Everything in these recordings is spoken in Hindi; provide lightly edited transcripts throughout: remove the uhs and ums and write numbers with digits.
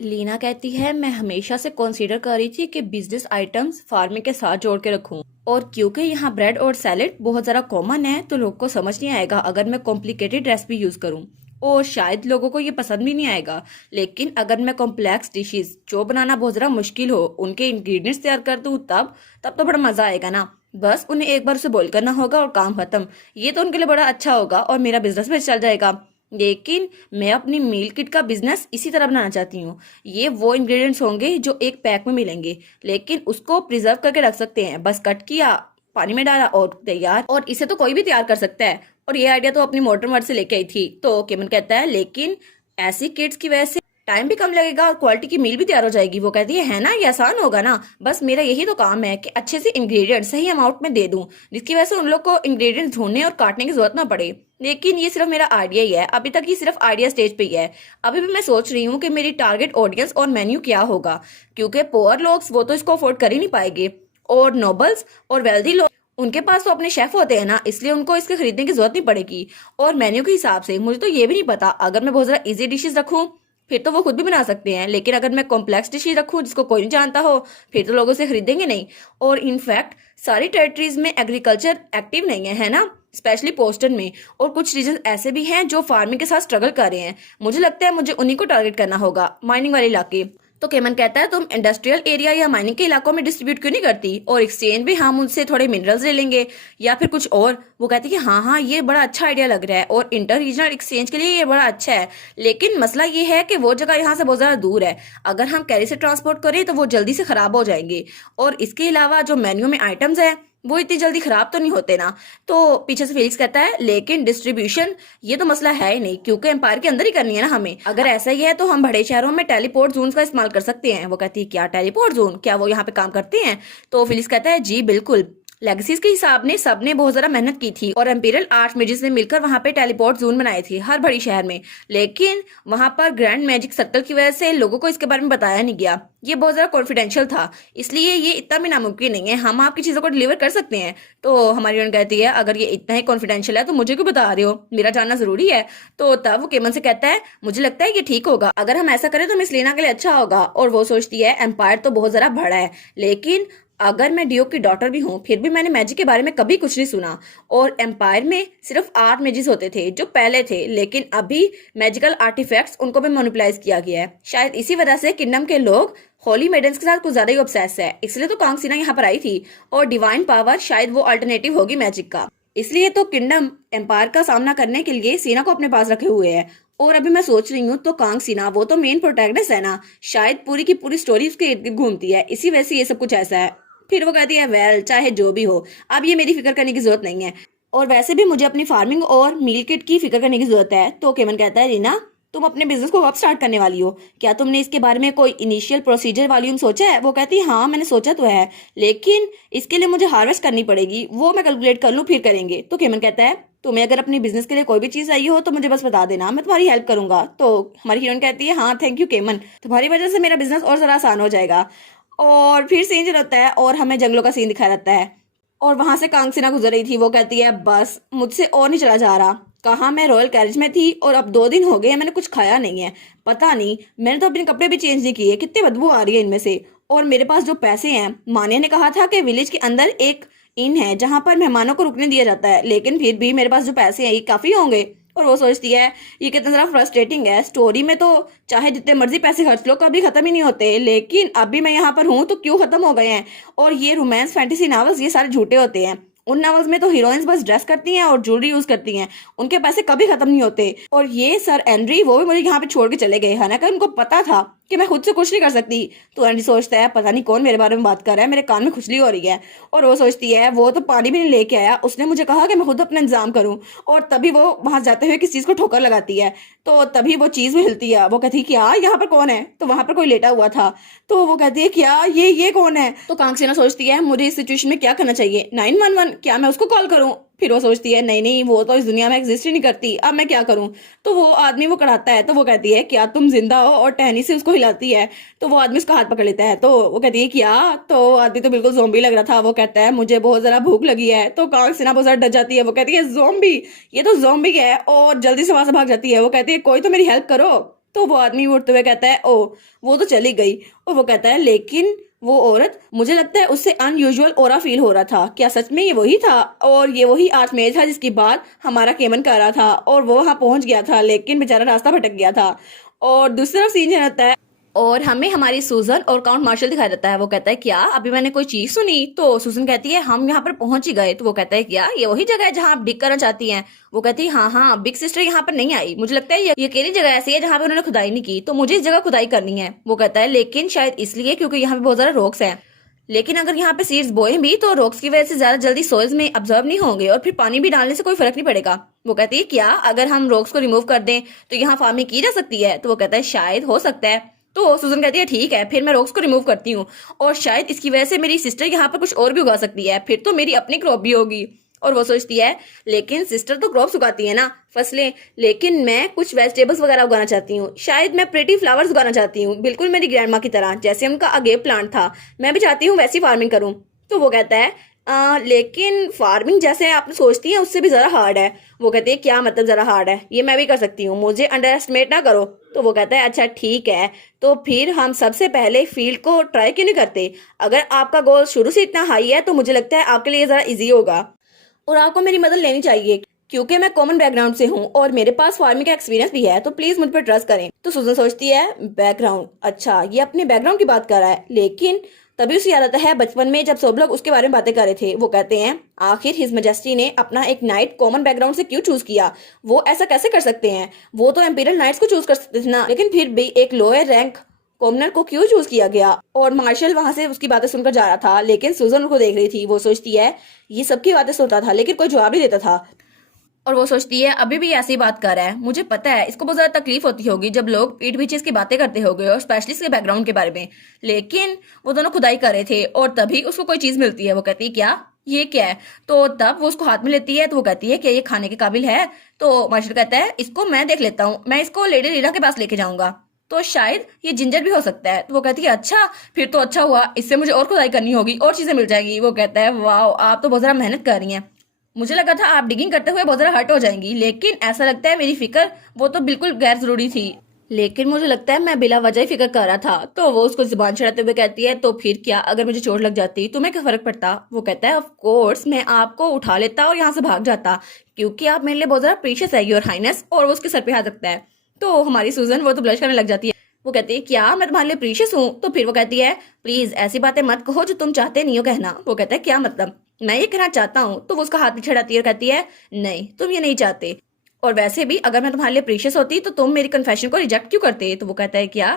लीना कहती है मैं हमेशा से कंसीडर कर रही थी कि बिजनेस आइटम्स फार्मिंग के साथ जोड़ के रखूं, और क्योंकि यहाँ ब्रेड और सैलेड बहुत ज़्यादा कॉमन है तो लोग को समझ नहीं आएगा अगर मैं कॉम्प्लिकेटेड रेसिपी यूज़ करूं, और शायद लोगों को ये पसंद भी नहीं आएगा। लेकिन अगर मैं कॉम्प्लेक्स डिशेस जो बनाना बहुत ज़्यादा मुश्किल हो उनके इंग्रेडिएंट्स तैयार कर दूं तब तब तो बड़ा मज़ा आएगा ना। बस उन्हें एक बार उसे बॉईल करना होगा और काम खत्म। ये तो उनके लिए बड़ा अच्छा होगा और मेरा बिजनेस भी चल जाएगा। लेकिन मैं अपनी मील किट का बिजनेस इसी तरह बनाना चाहती हूँ। ये वो इंग्रेडिएंट्स होंगे जो एक पैक में मिलेंगे, लेकिन उसको प्रिजर्व करके रख सकते हैं। बस कट किया, पानी में डाला और तैयार। और इसे तो कोई भी तैयार कर सकता है। और ये आइडिया तो अपनी मोटर वर्ड से लेके आई थी। तो केमन कहता है लेकिन ऐसी किट्स की वजह से टाइम भी कम लगेगा और क्वालिटी की मील भी तैयार हो जाएगी। वो कहती है ना, ये आसान होगा ना। बस मेरा यही तो काम है कि अच्छे से इंग्रेडिएंट सही अमाउंट में दे दूं, जिसकी वजह से उन लोग को इंग्रेडिएंट्स ढूंढने और काटने की जरूरत ना पड़े। लेकिन ये सिर्फ मेरा आइडिया ही है, अभी तक ये सिर्फ आइडिया स्टेज पे ही है। अभी भी मैं सोच रही हूँ कि मेरी टारगेट ऑडियंस और मेन्यू क्या होगा, क्योंकि पुअर लोग वो तो इसको अफोर्ड कर ही नहीं पाएंगे, और नोबल्स और वेल्दी लोग उनके पास तो अपने शेफ होते हैं ना, इसलिए उनको इसके खरीदने की जरूरत नहीं पड़ेगी। और मेन्यू के हिसाब से मुझे तो ये भी नहीं पता, अगर मैं बहुत ज्यादा इजी डिशेस रखूं फिर तो वो खुद भी बना सकते हैं, लेकिन अगर मैं कॉम्प्लेक्स डिशेज रखूं जिसको कोई नहीं जानता हो फिर तो लोगों से खरीदेंगे नहीं। और इनफैक्ट सारी टेरिटरीज में एग्रीकल्चर एक्टिव नहीं है ना, स्पेशली पोस्टन में। और कुछ रीजन ऐसे भी हैं जो फार्मिंग के साथ स्ट्रगल कर रहे हैं। मुझे लगता है मुझे उन्हीं को टारगेट करना होगा, माइनिंग वाले इलाके। तो केमन कहता है तुम इंडस्ट्रियल एरिया या माइनिंग के इलाकों में डिस्ट्रीब्यूट क्यों नहीं करती, और एक्सचेंज भी हम उनसे थोड़े मिनरल्स ले लेंगे या फिर कुछ और। वो कहती है कि हाँ हाँ ये बड़ा अच्छा आइडिया लग रहा है और इंटर रीजनल एक्सचेंज के लिए ये बड़ा अच्छा है। लेकिन मसला ये है कि वो जगह यहाँ से बहुत ज्यादा दूर है। अगर हम कैरी से ट्रांसपोर्ट करें तो वो जल्दी से खराब हो जाएंगे, और इसके अलावा जो मेन्यू में आइटम्स है वो इतनी जल्दी खराब तो नहीं होते ना। तो पीछे से फेलिक्स कहता है लेकिन डिस्ट्रीब्यूशन ये तो मसला है ही नहीं, क्योंकि एम्पायर के अंदर ही करनी है ना हमें। अगर ऐसा ही है तो हम बड़े शहरों में टेलीपोर्ट जोन का इस्तेमाल कर सकते हैं। वो कहती है क्या टेलीपोर्ट जोन, क्या वो यहाँ पे काम करते हैं? तो फेलिक्स कहता है जी बिल्कुल। लेगेसीज के हिसाब ने सबने बहुत ज्यादा मेहनत की थी और एम्पीरियल आर्ट मेजिस ने मिलकर वहां पे टेलीपोर्ट जोन बनाए थे हर बड़ी शहर में। लेकिन वहां पर ग्रैंड मैजिक सर्कल की वजह से लोगों को इसके बारे में बताया नहीं गया। ये बहुत ज्यादा कॉन्फिडेंशियल था, इसलिए ये इतना भी नामुमकिन नहीं है, हम आपकी चीजों को डिलीवर कर सकते हैं। तो हमारी यूनियन कहती है अगर ये इतना ही कॉन्फिडेंशियल है तो मुझे क्यों बता रहे हो, मेरा जानना जरूरी है। तो तब वो केमन से कहता है मुझे लगता है ये ठीक होगा, अगर हम ऐसा करें तो मिस लीना के लिए अच्छा होगा। और वो सोचती है एम्पायर तो बहुत ज्यादा बड़ा है, लेकिन अगर मैं डियो की डॉटर भी हूँ फिर भी मैंने मैजिक के बारे में कभी कुछ नहीं सुना। और एम्पायर में सिर्फ 8 मैजिस होते थे जो पहले थे, लेकिन अभी मैजिकल आर्टिफैक्ट्स उनको भी मोनोपलाइज किया गया है। शायद इसी वजह से किंगडम के लोग होली मेडल्स के साथ कुछ ज्यादा ही ऑब्सेस है, इसलिए तो कांगसीना यहाँ पर आई थी। और डिवाइन पावर शायद वो अल्टरनेटिव होगी मैजिक का, इसलिए तो किंगडम एम्पायर का सामना करने के लिए सीना को अपने पास रखे हुए है। और अभी मैं सोच रही हूँ तो कांगसीना वो तो मेन प्रोटैगनिस्ट है ना, शायद पूरी की पूरी स्टोरी उसके इर्द गिर्द घूमती है, इसी वजह से ये सब कुछ ऐसा है। फिर वो कहती है वेल चाहे जो भी हो, अब ये मेरी फिक्र करने की जरूरत नहीं है, और वैसे भी मुझे अपनी फार्मिंग और मील किट की फिक्र करने की जरूरत है। तो केमन कहता है रीना तुम अपने बिजनेस को कब स्टार्ट करने वाली हो, क्या तुमने इसके बारे में कोई इनिशियल प्रोसीजर वॉल्यूम सोचा है? वो कहती है हाँ मैंने सोचा तो है, लेकिन इसके लिए मुझे हार्वेस्ट करनी पड़ेगी, वो मैं कैलकुलेट कर लूँ फिर करेंगे। तो केमन कहता है तुम्हें अगर अपनी बिजनेस के लिए कोई भी चीज चाहिए हो तो मुझे बस बता देना, मैं तुम्हारी हेल्प करूंगा। तो हमारी हीरोइन कहती है हाँ थैंक यू केमन, तुम्हारी वजह से मेरा बिजनेस और जरा आसान हो जाएगा। और फिर सीन जो रहता है और हमें जंगलों का सीन दिखाया जाता है, और वहां से कांगसीना गुजर रही थी। वो कहती है बस मुझसे और नहीं चला जा रहा, कहाँ मैं रॉयल कैरिज में थी और अब 2 दिन हो गए मैंने कुछ खाया नहीं है, पता नहीं मैंने तो अपने कपड़े भी चेंज नहीं किए, कितनी बदबू आ रही है इनमें से। और मेरे पास जो पैसे हैं, मानिया ने कहा था कि विलेज के अंदर एक इन है जहां पर मेहमानों को रुकने दिया जाता है, लेकिन फिर भी मेरे पास जो पैसे हैं ये काफी होंगे। और वो सोचती है ये कितना जरा फ्रस्ट्रेटिंग है, स्टोरी में तो चाहे जितने मर्जी पैसे खर्च लो कभी खत्म ही नहीं होते, लेकिन अभी मैं यहाँ पर हूँ तो क्यों खत्म हो गए हैं। और ये रोमांस फैंटेसी नॉवेल्स ये सारे झूठे होते हैं, उन नॉवेल्स में तो हीरोइंस बस ड्रेस करती हैं और ज्वेलरी यूज करती हैं, उनके पैसे कभी खत्म नहीं होते। और ये सर एंड्री वो भी मुझे यहाँ पे छोड़ के चले गए, हालांकि उनको पता था कि मैं खुद से कुछ नहीं कर सकती। तो एंड्री सोचता है पता नहीं कौन मेरे बारे में बात कर रहा है, मेरे कान में खुजली हो रही है। और वो सोचती है वो तो पानी भी नहीं लेके आया, उसने मुझे कहा कि मैं खुद अपना इंतजाम करूं। और तभी वो वहां जाते हुए किस चीज को ठोकर लगाती है, तो तभी वो चीज भी हिलती है। वो कहती है क्या यहाँ पर कौन है, तो वहां पर कोई लेटा हुआ था। तो वो कहती है क्या ये कौन है? तो कांगसेना सोचती है मुझे इस सिचुएशन में क्या करना चाहिए, 911 क्या मैं उसको कॉल करूं? फिर वो सोचती है नहीं नहीं वो तो इस दुनिया में एग्जिस्ट ही नहीं करती, अब मैं क्या करूं? तो वो आदमी वो कड़ाता है, तो वो कहती है क्या तुम जिंदा हो, और टहनी से उसको हिलाती है। तो वो आदमी उसका हाथ पकड़ लेता है, तो वो कहती है क्या? तो आदमी तो बिल्कुल जोम्बी लग रहा था। वो कहता है मुझे बहुत जरा भूख लगी है। तो कांगसेना बहुत ज्यादा डर जाती है, वो कहती है जोम्बी, ये तो जोम्बी है, और जल्दी से वहां से भाग जाती है। वो कहती है कोई तो मेरी हेल्प करो। तो वो आदमी उठते हुए कहता है, ओ वो तो चली गई। और वो कहता है, लेकिन वो औरत, मुझे लगता है उससे अनयूजुअल ऑरा फील हो रहा था। क्या सच में ये वही था? और ये वही आर्चमेज था जिसकी बात हमारा केमन कर रहा था और वो वहां पहुंच गया था, लेकिन बेचारा रास्ता भटक गया था। और दूसरी तरफ सीन रहता है और हमें हमारी सूजन और काउंट मार्शल दिखाई देता है। वो कहता है, क्या अभी मैंने कोई चीज सुनी? तो सूजन कहती है, हम यहाँ पर पहुंच ही गए। तो वो कहता है, क्या ये वही जगह है जहाँ आप डिग करना चाहती हैं? वो कहती है, हाँ हाँ, बिग सिस्टर यहाँ पर नहीं आई। मुझे लगता है ये अकेली जगह ऐसी है जहाँ पे उन्होंने खुदाई नहीं की, तो मुझे इस जगह खुदाई करनी है। वो कहता है, लेकिन शायद इसलिए क्योंकि यहाँ पे बहुत ज्यादा रॉक्स है, लेकिन अगर यहाँ पे सीड्स बोए भी तो रॉक्स की वजह से ज्यादा जल्दी सोइल्स में अब्जॉर्ब नहीं होंगे और फिर पानी भी डालने से कोई फर्क नहीं पड़ेगा। वो कहती है, क्या अगर हम रॉक्स को रिमूव कर दें तो यहाँ फार्मिंग की जा सकती है? तो वो कहता है, शायद हो सकता है। तो सुजन कहती है, ठीक है, फिर मैं रॉक्स को रिमूव करती हूँ और शायद इसकी वजह से मेरी सिस्टर यहाँ पर कुछ और भी उगा सकती है, फिर तो मेरी अपनी क्रॉप भी होगी। और वो सोचती है, लेकिन सिस्टर तो क्रॉप्स उगाती है ना, फसलें, लेकिन मैं कुछ वेजिटेबल्स वगैरह उगाना चाहती हूँ। शायद मैं प्रेटी फ्लावर्स उगाना चाहती हूँ, बिल्कुल मेरी ग्रैंड माँ की तरह, जैसे उनका अगेव प्लांट था। मैं भी चाहती हूँ वैसी फार्मिंग करूँ। तो वो कहता है, लेकिन फार्मिंग जैसे आप सोचती हैं उससे भी ज़रा हार्ड है। वो कहती है, क्या मतलब ज़रा हार्ड है? ये मैं भी कर सकती हूँ, मुझे अंडर एस्टिमेट ना करो। तो वो कहता है, अच्छा ठीक है, तो फिर हम सबसे पहले फील्ड को ट्राई क्यों नहीं करते? अगर आपका गोल शुरू से इतना हाई है तो मुझे लगता है आपके लिए ज़रा इजी होगा और आपको मेरी मदद लेनी चाहिए, क्योंकि मैं कॉमन बैकग्राउंड से हूँ और मेरे पास फार्मिंग का एक्सपीरियंस भी है, तो प्लीज मुझ पर ट्रस्ट करें। तो सुजन सोचती है, बैकग्राउंड, अच्छा ये अपने बैकग्राउंड की बात कर रहा है। लेकिन तभी उसे याद आता है बचपन में जब सब लोग उसके बारे में बातें कर रहे थे। वो कहते हैं, आखिर हिज मेजेस्टी ने अपना एक नाइट कॉमन बैकग्राउंड से क्यों चूज किया? वो ऐसा कैसे कर सकते हैं? वो तो एम्पीरियल नाइट्स को चूज कर सकते थे ना, लेकिन फिर भी एक लोअर रैंक कॉमनर को क्यों चूज किया गया? और मार्शल वहां से उसकी बातें सुनकर जा रहा था, लेकिन सुजन उनको देख रही थी। वो सोचती है, ये सबकी बातें सुनता था लेकिन कोई जवाब नहीं देता था। और वो सोचती है, अभी भी ऐसी बात कर रहा है, मुझे पता है इसको बहुत ज्यादा तकलीफ होती होगी जब लोग पीठ पीछे इसकी बातें करते होंगे और स्पेशलिस्ट के बैकग्राउंड के बारे में। लेकिन वो दोनों खुदाई कर रहे थे और तभी उसको कोई चीज मिलती है। वो कहती है, क्या ये क्या है? तो तब वो उसको हाथ में लेती है। तो वो कहती है, क्या ये खाने के काबिल है? तो मार्शल कहता है, इसको मैं देख लेता हूँ, मैं इसको लेडी लीला के पास लेके जाऊंगा, तो शायद ये जिंजर भी हो सकता है। तो वो कहती है, अच्छा, फिर तो अच्छा हुआ, इससे मुझे और खुदाई करनी होगी और चीजें मिल जाएगी। वो कहता है, वाह, आप तो बहुत ज्यादा मेहनत कर रही हैं, मुझे लगा था आप डिगिंग करते हुए बहुत ज्यादा हर्ट हो जाएंगी, लेकिन ऐसा लगता है मेरी फिक्र वो तो बिल्कुल गैर जरूरी थी, लेकिन मुझे लगता है मैं बिला वजह ही फिक्र कर रहा था। तो वो उसको जुबान चढ़ाते हुए कहती है, तो फिर क्या, अगर मुझे चोट लग जाती तुम्हें क्या फर्क पड़ता? वो कहता है, ऑफ कोर्स मैं आपको उठा लेता और यहाँ से भाग जाता, क्योंकि आप मेरे लिए बहुत ज्यादा प्रीशियस है योर हाइनेस। और वो उसके सर पे हाथ रखता है। तो हमारी सूजन वो तो ब्लश करने लग जाती है। वो कहती है, क्या मैं तुम्हारे लिए प्रीशियस हूँ? तो फिर वो कहती है, प्लीज ऐसी बातें मत कहो जो तुम चाहते नहीं हो कहना। वो कहता है, क्या मतलब? मैं ये कहना चाहता हूँ। तो वो उसका हाथ पीछे हटाती है और कहती है, नहीं तुम ये नहीं चाहते, और वैसे भी अगर मैं तुम्हारे लिए प्रीशियस होती तो तुम मेरी कन्फेशन को रिजेक्ट क्यों करते? तो वो कहता है, क्या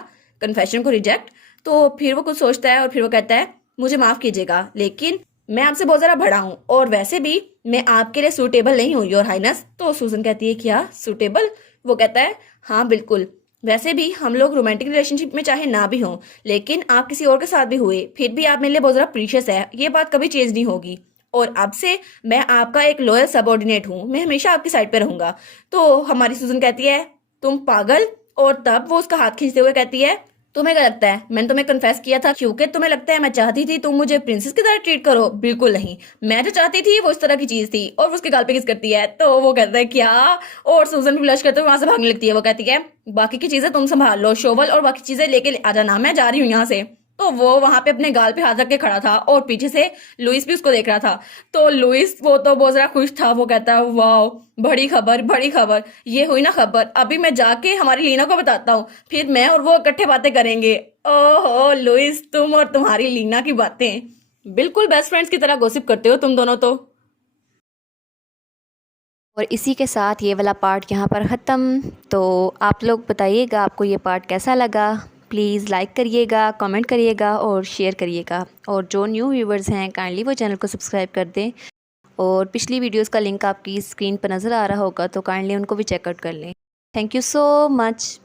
कन्फेशन को रिजेक्ट? तो फिर वो कुछ सोचता है और फिर वो कहता है, मुझे माफ कीजिएगा, लेकिन मैं आपसे बहुत ज्यादा बड़ा हूँ और वैसे भी मैं आपके लिए सूटेबल नहीं हूँ योर हाइनेस। तो सूजन कहती है, क्या सूटेबल? वो कहता है, हाँ बिल्कुल, वैसे भी हम लोग रोमांटिक रिलेशनशिप में चाहे ना भी हों, लेकिन आप किसी और के साथ भी हुए, फिर भी आप मेरे लिए बहुत ज्यादा प्रीशियस है, ये बात कभी चेंज नहीं होगी, और अब से मैं आपका एक लॉयल सबऑर्डिनेट हूँ, मैं हमेशा आपकी साइड पे रहूंगा। तो हमारी सुजन कहती है, तुम पागल? और तब वो उसका हाथ खींचते हुए कहती है, तुम्हें क्या लगता है मैंने तुम्हें कन्फेस किया था क्योंकि तुम्हें लगता है मैं चाहती थी तुम मुझे प्रिंसेस की तरह ट्रीट करो? बिल्कुल नहीं, मैं जो चाहती थी वो इस तरह की चीज थी। और वो उसके गाल पे किस करती है। तो वो कहता है, क्या? और सूजन भी ब्लश करते हुए वहां से भागने लगती है। वो कहती है, बाकी की चीजें तुम संभाल लो, शोवल और बाकी चीजें लेके आ जाना, मैं जा रही हूँ यहाँ से। तो वो वहां पे अपने गाल पे हाथ रख के खड़ा था और पीछे से लुइस भी उसको देख रहा था। तो लुइस वो तो बहुत ज्यादा खुश था। वो कहता है, वाह, बड़ी खबर, बड़ी खबर, ये हुई ना खबर, अभी मैं जाके हमारी लीना को बताता हूँ, फिर मैं और वो इकट्ठे बातें करेंगे। ओहो लुइस, तुम और तुम्हारी लीना की बातें, बिल्कुल बेस्ट फ्रेंड्स की तरह गॉसिप करते हो तुम दोनों तो। और इसी के साथ ये वाला पार्ट यहाँ पर ख़त्म। तो आप लोग बताइएगा आपको ये पार्ट कैसा लगा। प्लीज़ लाइक करिएगा, कमेंट करिएगा और शेयर करिएगा। और जो न्यू व्यूवर्स हैं काइंडली वो चैनल को सब्सक्राइब कर दें। और पिछली वीडियोस का लिंक आपकी स्क्रीन पर नज़र आ रहा होगा, तो काइंडली उनको भी चेकआउट कर लें। Thank you so much.